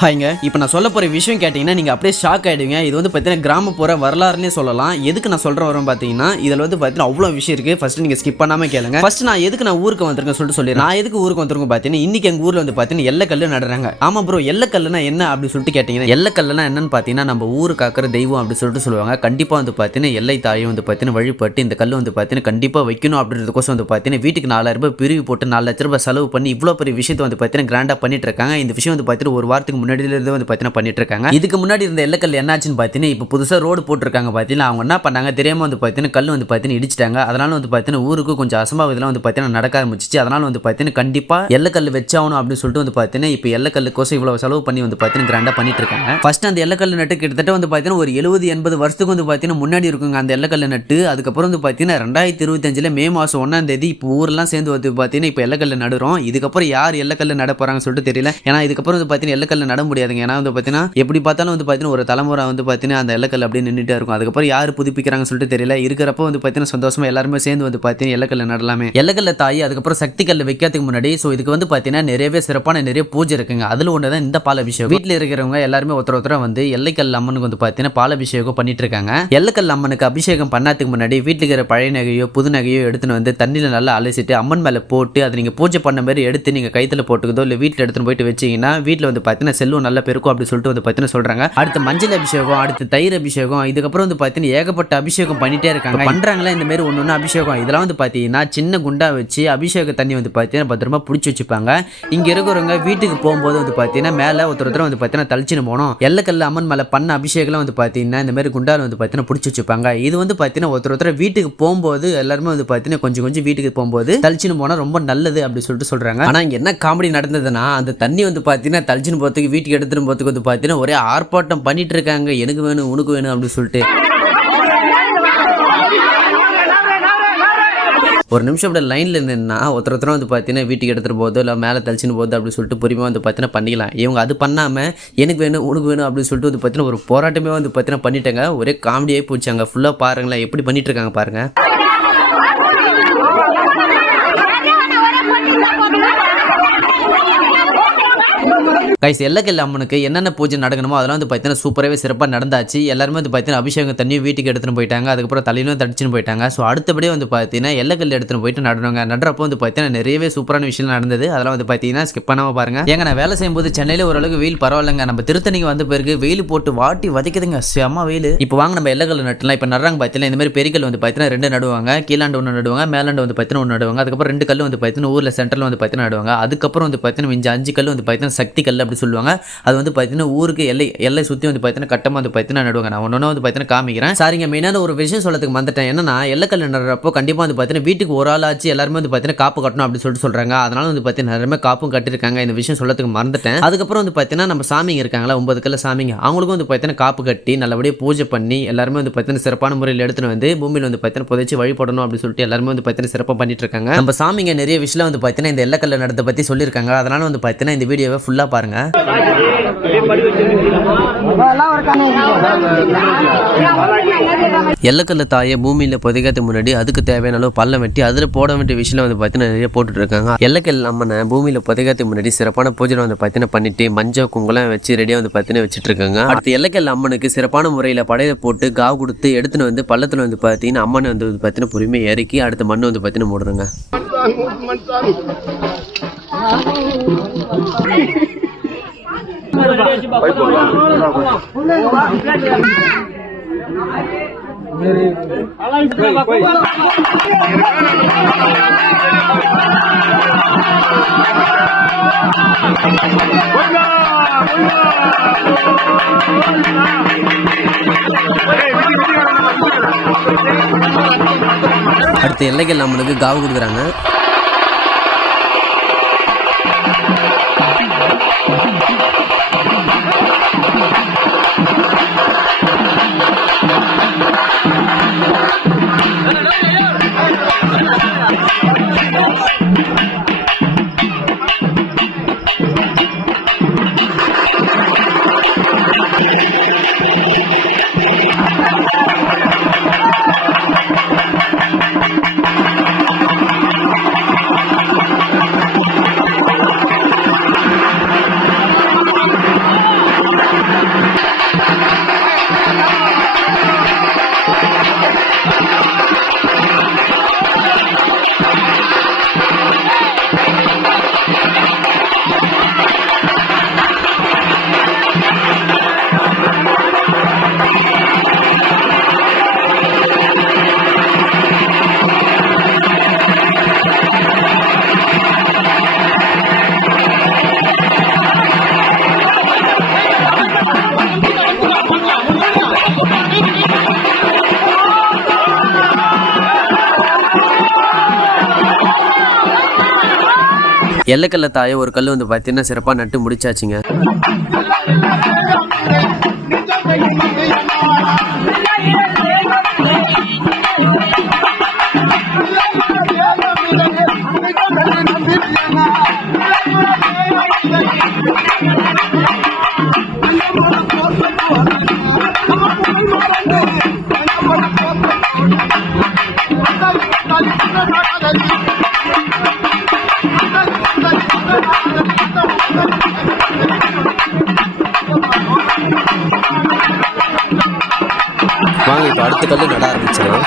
ஹாய்ங்க இப்போ நான் சொல்ல போகிற விஷயம் கேட்டிங்கன்னா நீங்கள் அப்படியே ஷாக் ஆகிடுவீங்க இது வந்து பார்த்தீங்கன்னா கிராமப்புற வரலாறுனே சொல்லலாம். எதுக்கு நான் சொல்கிற வரோம் பார்த்தீங்கன்னா இதில் வந்து பார்த்தீங்கன்னா அவ்வளோ விஷயம் இருக்குது ஃபஸ்ட்டு நீங்கள் ஸ்கிப் பண்ணாமல் கேளுங்க. ஃபஸ்ட் நான் எதுக்கு நான் ஊருக்கு வந்திருக்கேன் சொல்லிட்டு சொல்லி நான் எதுக்கு ஊருக்கு வந்திருக்கோம் பார்த்தீங்கன்னா இன்றைக்கி எங்கள் ஊரில் வந்து பார்த்தீங்கன்னா எல்லக்கல் நடுறாங்க. ஆமாம் ப்ரோ எல்லக்கல்லுனா என்ன அப்படின்னு சொல்லிட்டு கேட்டிங்கன்னா எல்லக்கல்லுனா என்னன்னு பார்த்தீங்கன்னா நம்ம ஊர் காக்கிற தெய்வம் அப்படின்னு சொல்லிட்டு சொல்லுவாங்க. கண்டிப்பாக வந்து பார்த்தீங்கன்னா எல்லை தாயை வந்து பார்த்தீங்கன்னா வழிபட்டு இந்த கல் வந்து பார்த்தீங்கன்னா கண்டிப்பாக வைக்கணும் அப்படின்றதுக்கோசம் வந்து பார்த்தீங்கன்னா வீட்டுக்கு நாலாயிரம் ரூபாய் பிரிவு போட்டு நாலு லட்ச ரூபாய் செலவு பண்ணி இவ்வளோ பெரிய விஷயத்தை வந்து பார்த்தீங்கன்னா கிராண்டாக பண்ணிட்டு இருக்காங்க. இந்த விஷயம் வந்து பார்த்தீங்கன்னா ஒரு வாரத்துக்கு முன்னாடியிலிருந்து வந்து பார்த்தீங்கன்னா பண்ணிட்டு இருக்காங்க இதுக்கு முன்னாடி இருந்த எல்லக்கல் என்னாச்சுன்னு பார்த்தீங்கன்னா இப்போ புதுசாக ரோடு போட்டிருக்காங்க பார்த்தீங்கன்னா அவங்க என்ன பண்ணாங்க தெரியாமல் வந்து பார்த்தீங்கன்னா கல் வந்து பார்த்தீங்கன்னா இடிச்சிட்டாங்க அதனால வந்து பார்த்தீங்கன்னா ஊருக்கு கொஞ்சம் அசம்பாவிதெல்லாம் வந்து பார்த்தீங்கன்னா நடக்க ஆரம்பிச்சிச்சு அதனால வந்து பார்த்தீங்கன்னா கண்டிப்பாக எல்லக்கல் வச்சாகணும் அப்படின்னு சொல்லிட்டு வந்து பார்த்தீங்கன்னா இப்போ எல்லக்கல்லுக்கோசம் இவ்வளோ செலவு பண்ணி வந்து பார்த்தீங்கன்னா கிராண்டாக பண்ணிட்டு இருக்காங்க ஃபர்ஸ்ட் அந்த எல்லக்கல் நட்டு கிட்டத்தட்ட வந்து பார்த்தீங்கன்னா ஒரு எழுபது எண்பது வருஷத்துக்கு வந்து பார்த்தீங்கன்னா முன்னாடி இருக்குங்க அந்த எல்லக்கல் நட்டு அதுக்கப்புறம் வந்து பார்த்தீங்கன்னா ரெண்டாயிரத்தி இருபத்தஞ்சில் மே மாதம் ஒன்றாம் தேதி இப்போ ஊரெல்லாம் சேர்ந்து வந்து பார்த்தீங்கன்னா இப்போ எல்லக்கல் நடுறோம் இதுக்கப்புறம் யார் எல்லக்கல் நட போகிறாங்கன்னு சொல்லிட்டு தெரியல ஏன்னா இதுக்கப்புறம் வந்து பார்த்தீங்கன்னா எல்லக்கல்ல நட முடியாதுங்க. ஏன்னா வந்து பார்த்தீங்கன்னா எப்படி பார்த்தாலும் வந்து பார்த்தீங்கன்னா ஒரு தலைமுறை வந்து பார்த்தீங்கன்னா அந்த எல்லக்கல் அப்படியே நின்றுட்டே இருக்கும். அதுக்கப்புறம் யார் புதுப்பிக்கிறாங்கன்னு சொல்லிட்டு தெரியல. இருக்கிறப்ப வந்து பார்த்தீங்கன்னா சந்தோஷமா எல்லாருமே சேர்ந்து வந்து பார்த்தீங்கன்னா எல்லக்கல்ல நடலாமே. எல்லக்கல்ல தாய் அதுக்கப்புறம் சக்தி கல் வைக்கிறதுக்கு முன்னாடி ஸோ இதுக்கு வந்து பார்த்தீங்கன்னா நிறையவே சிறப்பான நிறைய பூஜை இருக்குங்க. அதில் ஒன்று தான் இந்த பாலபிஷேகம். வீட்டில் இருக்கிறவங்க எல்லாருமே ஒருத்தர் ஒருத்தர வந்து எல்லைக்கல் அம்மனுக்கு வந்து பார்த்தீங்கன்னா பாலபிஷேகம் பண்ணிட்டு இருக்காங்க. எல்லக்கல் அம்மனுக்கு அபிஷேகம் பண்ணாதுக்கு முன்னாடி வீட்டில் இருக்கிற பழைய நகையோ புது நகையோ எடுத்துன்னு வந்து தண்ணியில் நல்லா அலசிட்டு அம்மன் மேலே போட்டு அதை நீங்கள் பூஜை பண்ண மாதிரி எடுத்து நீங்கள் கைத்தில் போட்டுக்கதோ இல்லை வீட்டில் எடுத்துன்னு போயிட்டு வச்சீங்கன்னா வீட்டில் வந்து பார்த்தீங்கன்னா செல்வம் நல்லா பெருக்கும் அப்படின்னு சொல்லிட்டு வந்து பார்த்தீங்கன்னா சொல்கிறாங்க அடுத்து மஞ்சள் அபிஷேகம் அடுத்து தயிர் அபிஷேகம் இதுக்கப்புறம் வந்து பார்த்தீங்கன்னா ஏகப்பட்ட அபிஷேகம் பண்ணிட்டே இருக்காங்க பண்ணுறாங்களா இந்த மாதிரி ஒன்று ஒன்று அபிஷேகம் இதெல்லாம் வந்து பார்த்தீங்கன்னா சின்ன குண்டா வச்சு அபிஷேக தண்ணி வந்து பார்த்தீங்கன்னா பத்திரமா பிடிச்சி வச்சுப்பாங்க இங்கே இருக்கிறவங்க வீட்டுக்கு போகும்போது வந்து பார்த்தீங்கன்னா மேலே ஒருத்தர் ஒருத்தர் வந்து பார்த்தீங்கன்னா தளிச்சுன்னு போனோம் எல்லக்கல்ல அம்மன் மேலே பண்ண அபிஷேகம் வந்து பார்த்தீங்கன்னா இந்த மாதிரி குண்டால் வந்து பார்த்தீங்கன்னா பிடிச்சி வச்சுப்பாங்க இது வந்து பார்த்தீங்கன்னா ஒருத்தர் ஒருத்தர் வீட்டுக்கு போகும்போது எல்லாருமே வந்து பார்த்தீங்கன்னா கொஞ்சம் கொஞ்சம் வீட்டுக்கு போகும்போது தளிச்சுன்னு போனால் ரொம்ப நல்லது அப்படி சொல்லிட்டு சொல்கிறாங்க ஆனால் இங்கே என்ன காமெடி நடந்ததுன்னா அந்த தண்ணி வந்து பார்த்தீங்கன்னா தளிச்சுன்னு போகிறதுக்கு வீட்டுக்கு எடுத்துகிட்டு போகிறதுக்கு வந்து பார்த்தீங்கன்னா ஒரே ஆர்ப்பாட்டம் பண்ணிட்டு இருக்காங்க எனக்கு வேணும் உனக்கு வேணும் அப்படின்னு சொல்லிட்டு. ஒரு நிமிஷம் அப்படியே லைனில் நின்னா ஒருத்தர் ஒருத்தர் வந்து பார்த்தீங்கன்னா வீட்டுக்கு எடுத்துகிட்டு போதோ இல்லை மேலே தளிச்சுன்னு போதோ அப்படின்னு சொல்லிட்டு பொறுமையாக வந்து பார்த்தீங்கன்னா பண்ணிக்கலாம். இவங்க அது பண்ணாமல் எனக்கு வேணும் உனக்கு வேணும் அப்படின்னு சொல்லிட்டு வந்து பார்த்தீங்கன்னா ஒரு போராட்டமே வந்து பார்த்தீங்கன்னா பண்ணிட்டாங்க. ஒரே காமெடியாகி போச்சு அங்கே. ஃபுல்லாக பாருங்களேன் எப்படி பண்ணிட்டு இருக்காங்க பாருங்க. கைஸ் எல்லக்கல் அம்மனுக்கு என்னென்ன பூஜை நடக்கணுமோ அதெல்லாம் வந்து பார்த்தீங்கன்னா சூப்பராகவே சிறப்பாக நடந்தாச்சு எல்லாருமே வந்து பார்த்தீங்கன்னா அபிஷேகம் தண்ணியும் வீட்டுக்கு எடுத்துன்னு போயிட்டாங்க அதுக்கப்புறம் தலையிலும் தடிச்சுன்னு போயிட்டாங்க ஸோ அடுத்தபடியே வந்து பார்த்தீங்கன்னா எல்லக்கல் எடுத்துன்னு போயிட்டு நடுறாங்க நடுறப்போ வந்து பார்த்தீங்கன்னா நிறையவே சூப்பரான விஷயம் நடந்தது அதெல்லாம் வந்து பார்த்தீங்கன்னா ஸ்கிப் பண்ணாமல் பாருங்க ஏங்க நான் வேலை செய்யும்போது சென்னையில் ஓரளவுக்கு வெயில் பரவாயில்லைங்க நம்ம திருத்தணிக்கு வந்த பிறகு வெயில் போட்டு வாட்டி வதைக்குதுங்க செம்ம வெயில் இப்போ வாங்க நம்ம எல்லக்கல் நட்டுலாம் இப்போ நடுறாங்க பார்த்தீங்கன்னா இந்த மாதிரி பெரிய கல் வந்து பார்த்தீங்கன்னா ரெண்டு நடுவாங்க கீழாண்டு ஒன்று நடுவாங்க மேலாண்டு வந்து பார்த்தீங்கன்னா ஒன்று நடுவாங்க அதுக்கப்புறம் ரெண்டு கல் வந்து பார்த்தீங்கன்னா ஊரில் சென்டரில் வந்து பார்த்தீங்கன்னா நடுவாங்க அதுக்கப்புறம் வந்து பார்த்தீங்கன்னா மிஞ்ச அஞ்சு கல் வந்து பார்த்தீங்கன்னா சக்தி கல் அப்படி சொல்லுவாங்க. அது வந்து பார்த்தீங்கன்னா ஊருக்கு எல்லை எல்லை சுற்றி வந்து பார்த்தீங்கன்னா கட்டமாக வந்து பார்த்தீங்கன்னா நடுவாங்க. நான் ஒன்று வந்து பார்த்தீங்கன்னா காமிக்கிறேன். சாரிங்க மெயினான ஒரு விஷயம் சொல்லத்துக்கு வந்துட்டேன் என்னன்னா எல்லக்கல் நடுறப்போ கண்டிப்பாக வந்து பார்த்தீங்கன்னா வீட்டுக்கு ஒரு ஆள் ஆச்சு எல்லாருமே வந்து பார்த்தீங்கன்னா காப்பு கட்டணும் அப்படின்னு சொல்லிட்டு சொல்கிறாங்க அதனால வந்து பார்த்தீங்கன்னா நிறைய காப்பும் கட்டிருக்காங்க இந்த விஷயம் சொல்லத்துக்கு மறந்துட்டேன். அதுக்கப்புறம் வந்து பார்த்தீங்கன்னா நம்ம சாமிங்க இருக்காங்களா ஒன்பது கல்ல சாமிங்க. அவங்களுக்கும் வந்து பார்த்தீங்கன்னா காப்பு கட்டி நல்லபடியாக பூஜை பண்ணி எல்லாருமே வந்து பார்த்தீங்கன்னா சிறப்பான முறையில் எடுத்துன்னு வந்து பூமியில் வந்து பார்த்தீங்கன்னா புதைச்சி வழிபடணும் அப்படின்னு சொல்லிட்டு எல்லாருமே வந்து பார்த்தீங்கன்னா சிறப்பாக பண்ணிட்டு இருக்காங்க. நம்ம சாமிங்க நிறைய விஷயம் வந்து பார்த்தீங்கன்னா இந்த எல்லக்கல்ல நடத்தை பற்றி சொல்லியிருக்காங்க. அதனால வந்து பார்த்தீங்கன்னா இந்த வீடியோவை ஃபுல்லாக பாருங்க. எல்லக்கல்ல தாயை பூமியில் புதைக்கிறதுக்கு முன்னாடி அதுக்கு தேவையான அளவு பள்ளம் வெட்டி அதில் போட வேண்டிய விஷயம் வந்து பார்த்தீங்கன்னா நிறைய போட்டுட்டு இருக்காங்க எல்லக்கல் அம்மனை பூமியில் புதைக்கிறதுக்கு முன்னாடி சிறப்பான பூஜை வந்து பார்த்தீங்கன்னா பண்ணிட்டு மஞ்சள் குங்குலாம் வச்சு ரெடியாக வந்து பார்த்தீங்கன்னா வச்சுட்டு இருக்காங்க அடுத்து எல்லக்கல் அம்மனுக்கு சிறப்பான முறையில் படையை போட்டு காவு கொடுத்து எடுத்துன்னு வந்து பள்ளத்தில் வந்து பார்த்தீங்கன்னா அம்மனை வந்து பார்த்தீங்கன்னா பொறுமையாக இறக்கி அடுத்த மண்ணை வந்து பார்த்தீங்கன்னா மூடுறாங்க. அடுத்து எல்லைகள் நம்மளுக்கு காவு கொடுக்குறாங்க Thank you. எல்லக்கல்ல தாயை ஒரு கல் வந்து பார்த்தீங்கன்னா சிறப்பாக நட்டு முடிச்சாச்சுங்க. வாங்க இப்போ அடுத்த கல் நட ஆரம்பிச்சிடலாம்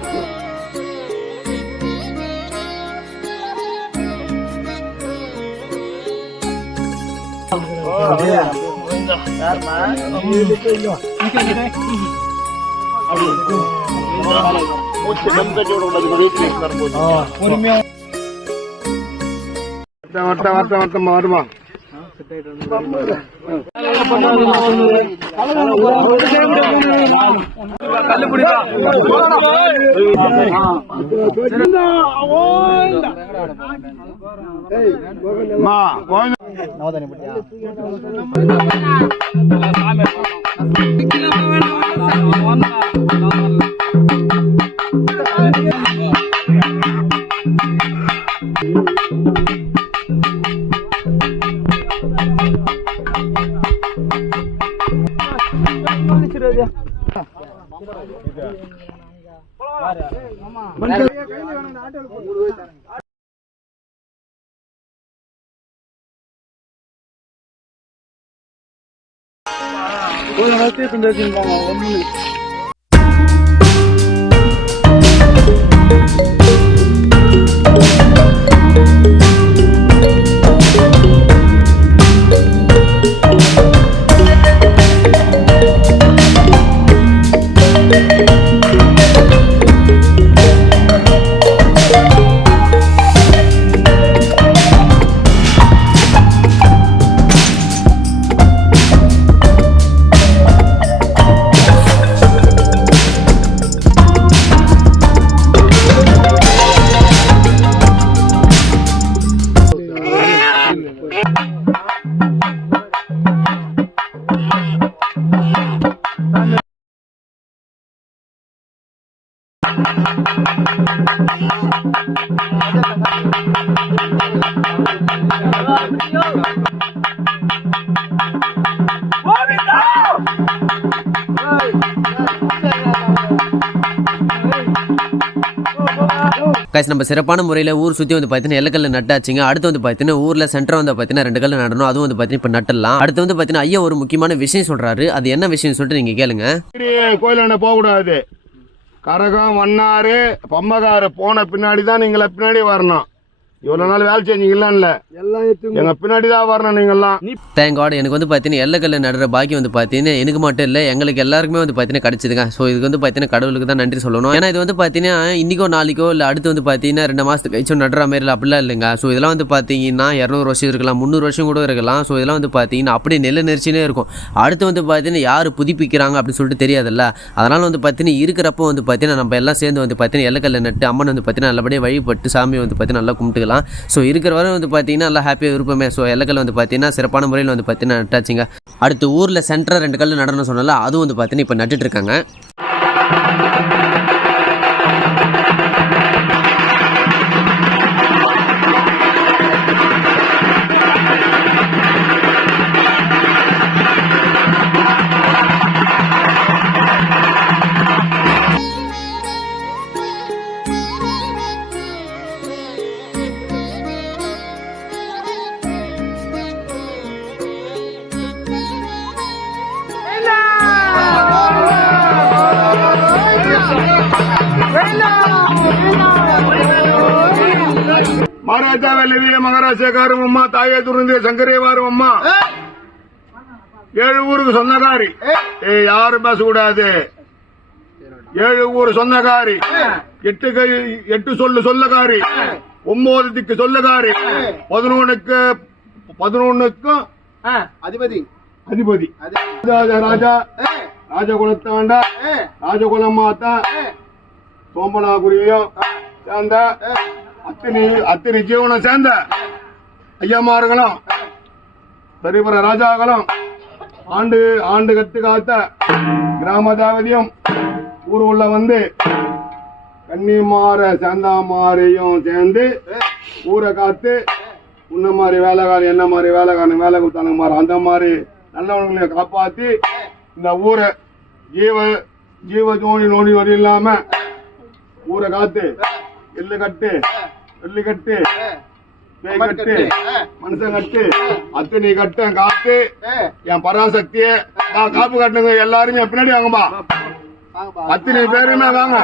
வரட்டும் வருமா ನವದಾನಿ ಬಿಟ್ಟು 我还这么的紧张啊！我们。நம்ம சிறப்பான முறையில் ஊர் சுற்றி வந்து பார்த்தீங்கன்னா எல்லக்கல்ல நட்டாச்சுங்க. அடுத்து வந்து பார்த்தீங்கன்னா ஊரில் சென்டர் வந்து பார்த்தீங்கன்னா ரெண்டு கல்ல நடணும். அதுவும் வந்து பார்த்தீங்கன்னா இப்போ நட்டலாம். அடுத்து வந்து பார்த்தீங்கன்னா ஐயா ஒரு முக்கியமான விஷயம் சொல்கிறாரு அது என்ன விஷயம் சொல்லிட்டு நீங்கள் கேளுங்க. கோயிலாண்ட போக போகக்கூடாது. கரகம் வண்ணாறு பம்மகாறு போன பின்னாடி தான் நீங்கள் பின்னாடி வரணும். இவ்வளவு நாள் வேலை செஞ்சீங்கல்ல எங்க பின்னாடி தான் வரணும் நீங்கெல்லாம் தேங்க் காட் எனக்கு வந்து பார்த்தீங்கன்னா எல்லக்கல்ல நடுற பாக்கியம் வந்து பார்த்தீங்கன்னா எனக்கு மட்டும் இல்லை எங்களுக்கு எல்லாருக்குமே வந்து பார்த்தீங்கன்னா கிடச்சிதுங்க ஸோ இதுக்கு வந்து பார்த்தீங்கன்னா கடவுளுக்கு தான் நன்றி சொல்லணும் ஏன்னா இது வந்து பார்த்தீங்கன்னா இன்றைக்கோ நாளைக்கோ இல்லை அடுத்து வந்து பார்த்தீங்கன்னா ரெண்டு மாதத்துக்கு கழிச்சோ நடுற மாதிரி இல்லை அப்படிலாம் இல்லைங்க ஸோ இதெல்லாம் வந்து பார்த்தீங்கன்னா இரநூறு வருஷம் இருக்கலாம் முந்நூறு வருஷம் கூட இருக்கலாம் ஸோ இதெல்லாம் வந்து பார்த்தீங்கன்னா அப்படியே நில நெரிச்சினே இருக்கும் அடுத்து வந்து பார்த்தீங்கன்னா யார் புதுப்பிக்கிறாங்க அப்படின்னு சொல்லிட்டு தெரியாதுல்ல அதனால் வந்து பார்த்தீங்கன்னா இருக்கிறப்போ வந்து பார்த்தீங்கன்னா நம்ம எல்லாம் சேர்ந்து வந்து பார்த்தீங்கன்னா எல்லக்கல்ல நட்டு அம்மன் வந்து பார்த்தீங்கன்னா நல்லபடியாக வழிபட்டு சாமியை வந்து பார்த்தீங்கன்னா நல்லா கும்பிட்டுக்கலாம் ஸோ இருக்கிற வரை வந்து பார்த்தீங்கன்னா நல்லா ஹாப்பியாக இருப்போமே. ஸோ எல்லக்கல் வந்து பார்த்தீங்கன்னா சிறப்பான முறையில் வந்து பார்த்தீங்கன்னா நட்டாச்சுங்க. அடுத்து ஊரில் சென்டர் ரெண்டு கல் நடனம் சொன்னால அதுவும் வந்து பார்த்தீங்கன்னா இப்போ நட்டுட்டு மகாராஜாக்காரும் அம்மா தாயே துருந்து சங்கரேவாரும் அம்மா. ஏழு ஊருக்கு சொந்தக்காரி. ஏ? யாரும் பேசக்கூடாது ஏழு ஊர் சொந்தக்காரி. எட்டு கை எட்டு சொல்லு சொல்லக்காரி. ஒன்பது திக்கு சொல்லக்காரி. பதினொன்னுக்கு பதினொன்னுக்கும் அதிபதி. அதிபதி. ராஜா ராஜா. ராஜகுலத்தாண்டா ராஜகுலம் மாத்தா. சோம்பனாகுரியும் சேர்ந்த அத்தனை அத்தனை ஜீவனை சேர்ந்த ஐயமார்களும் பெரியபுர ராஜாக்களும் ஆண்டு ஆண்டு கட்டு காத்த கிராம தேவதையும் ஊர் உள்ள வந்து கன்னிமார சேந்தாமாரையும் சேர்ந்து ஊரை காத்து உன்ன மாதிரி வேலைக்காரன் என்ன மாதிரி வேலைக்காரன் வேலை கொடுத்தாங்க மாதிரி அந்த மாதிரி நல்லவங்களையும் காப்பாத்தி இந்த ஊரை ஜீவ ஜீவ தோணி நோனி வரி இல்லாம ஊரை காத்து எள்ளு கட்டு வெள்ளி கட்டு மனுஷன் கட்டு அத்தனை கட்டம் காத்து என் பராசக்திய நான் காப்பு கட்டுங்க எல்லாருமே பின்னாடி வாங்கப்பா. அத்தனை பேருமே வாங்க.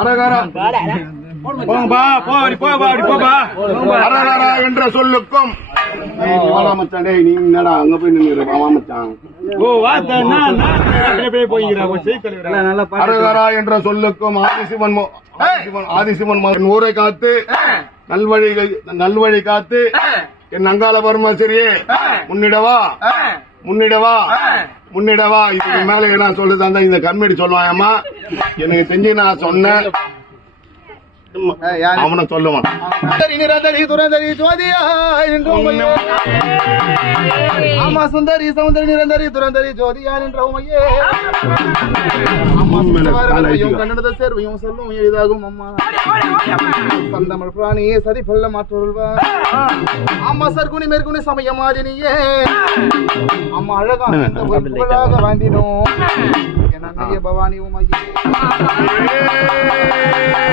அரகரா போங்கப்பா போ அப்படி போப்பா அப்படி போப்பா அரகரா என்ற சொல்லுக்கும். ஏய், நீ வாடா மச்சான். டேய் நீ என்னடா அங்க போய் நின்னு வா மச்சான். அரகரா என்ற சொல்லுக்கும் ஆதிசிவன் ஆதிசிவன் மகன். ஊரை காத்து நல்வழி நல்வழி காத்து என் அங்காள பரமேஸ்வரியே முன்னிடவா முன்னிடவா முன்னிடவா இதுக்கு மேல நான் சொல்லுதா இருந்தா இந்த கம்மிடி சொல்லுவாயம்மா. எனக்கு தெரிஞ்சு நான் சொன்னேன். அவனை சொல்லுவான். ஆமா சுந்தரி சௌந்தரி நிரந்தரி துரந்தரி ஜோதியா நின்ற உமையே. அம்மா சுந்தரவரையும் கன்னடத சேர்வையும் சொல்லும் எளிதாகும் அம்மா. சந்தமிழ் பிராணியே சதி பல்ல மாற்றுவா அம்மா சர்க்குனி மேற்குனி சமயமாதினியே அம்மா அழகா வாழ்ந்தினோம் என் அன்னைய பவானி உமையே.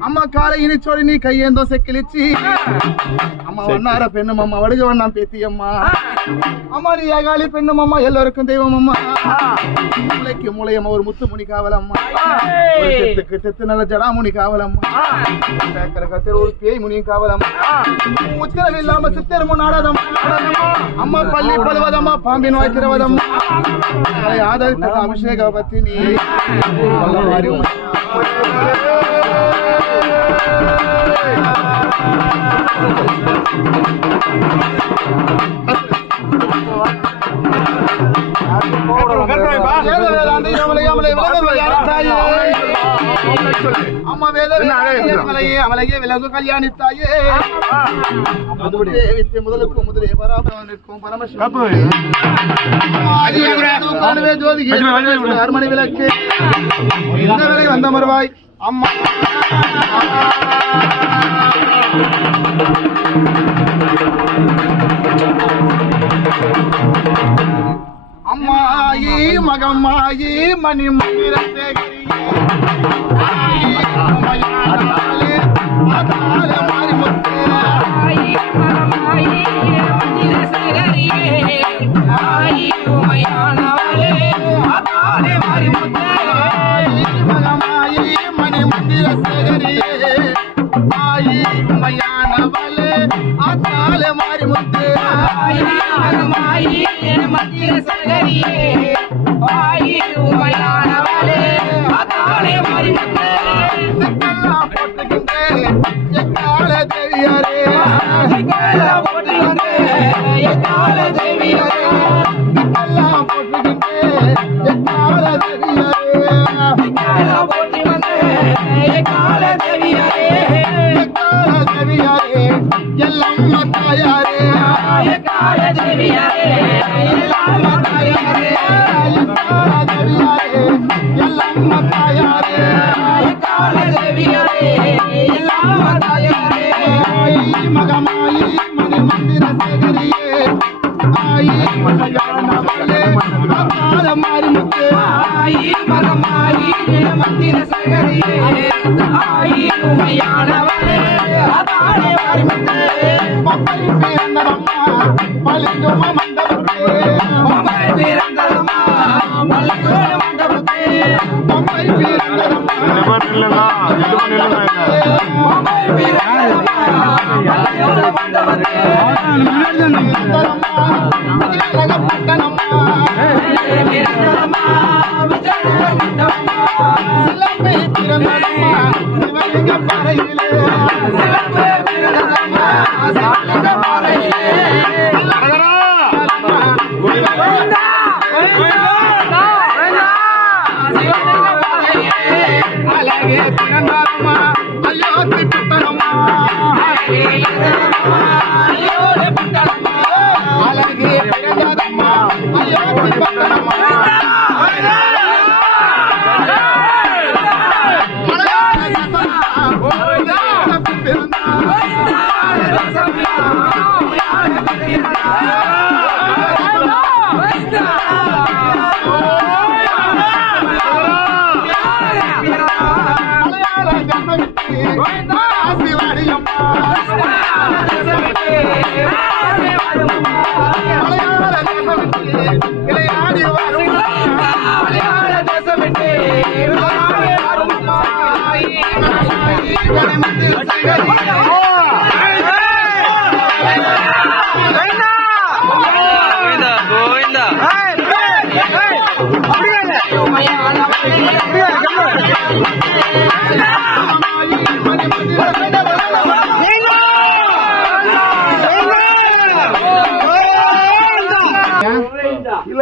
கலத்திலம்மா அம்மா காலை இனிச்சோடி நீ கையேந்தோ செக்கிலிச்சி. அம்மா ஒன்னார பெண்ணும் அம்மா வடுக வண்ணாம் பேத்தி அம்மா அம்மா நீ ஏகாலி பெண்ணும் அம்மா எல்லோருக்கும் தெய்வம் அம்மா. மூளைக்கு மூளையம்மா ஒரு முத்து முனி காவலம்மா தெத்துக்கு தெத்து நல்ல ஜடாமுனி காவலம்மா கத்திர ஒரு பேய் முனியும் காவலம்மா உச்சரவு இல்லாம சித்தர் நாடாதம்மா அம்மா பள்ளி பழுவதம்மா பாம்பின் வாய்க்கிறவதம்மா ஆதரித்த அபிஷேக பத்தினி முதலுக்கும் முதலே பராபரவனுக்கும் பரமசிவனுக்கும் அரண்மனை விளக்கு இந்த வேலை வந்த மறுவாய் அம்மா அம்மாயி மகம்மாயி மணி மந்திர மாறி மந்திர சேகரியே. உமையான. yeah. முன்னாடி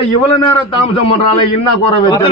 இவ்வளவு நேரம் தாமசம் பண்றாள் என்ன குறை வச்சு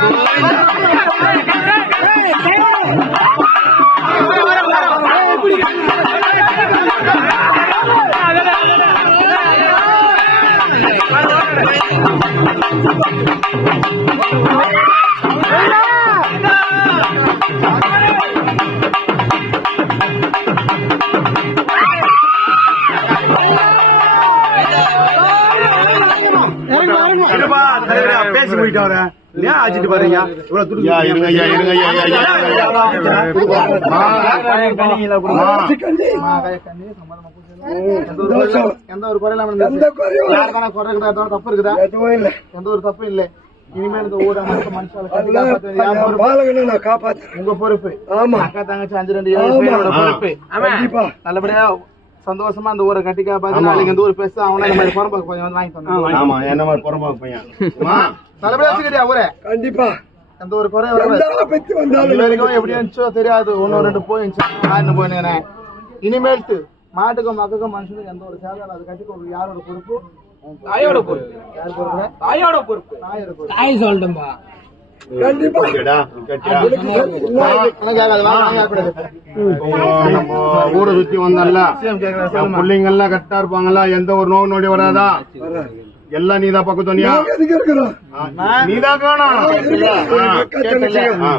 Online. ஐயா, இருங்க ஐயா. எந்த ஒரு குறை இல்லாம இருந்துச்சு. யாருக்கான குறை எதாவது தப்பு இருக்குதா? எந்த ஒரு தப்பும் இல்ல. இனிமேல் இந்த ஊரை மட்டும் மனுஷால பொறுப்பு? உங்க பொறுப்பு. அக்கா தங்கச்சி அஞ்சு ரெண்டு ஏழு பேரோட பொறுப்பு. நல்லபடியா சந்தோஷமா அந்த ஊரை கட்டி காப்பாத்து நாளைக்கு இந்த ஊர் பேச அவனா இந்த மாதிரி புறம்போக்கு பையன் வந்து வாங்கி தந்தாங்க ஆமா. என்ன மாதிரி புறம்போக்கு பையன்? அம்மா, நல்லபடியா வச்சுக்கிறியா ஊரை கண்டிப்பா. எந்த ஒரு குறையும் வந்தாலும் எப்படி இருந்துச்சோ தெரியாது. ஒன்னு ரெண்டு போயிருந்துச்சு போயினேன் இனிமேல்ட்டு மாட்டுக்கும் மக்களுக்கும் மனுஷனுக்கும் எந்த ஒரு சேவை அது கட்டி கொடுக்க யாரோட பொறுப்பு? தாயோட பொறுப்பு. யார் பொறுப்பு? தாயோட பொறுப்பு. தாயோட பொறுப்பு. தாய் சொல்லட்டும்பா. ஊரை சுத்தி சொல்லுமா. பிள்ளைங்க எல்லாம் கரெக்டா இருப்பாங்களா? எந்த ஒரு நோய் நொடி வராதா. எல்லாம் நீதான் பக்கம் துணியா? எதுக்கு இருக்கிறோம் நீதான் காணும் ஆ.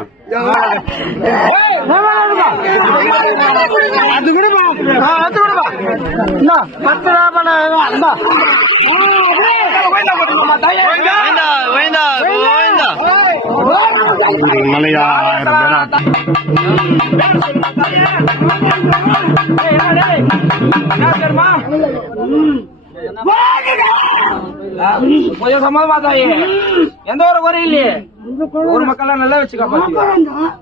மலையா ஆயிரம் பேரா கொஞ்சம் சம்மதமா தாயே எந்த ஒரு குறையும் இல்லையே ஊர் மக்கள் நல்லா வச்சு காப்பாத்தி பாத்துக்கணும்.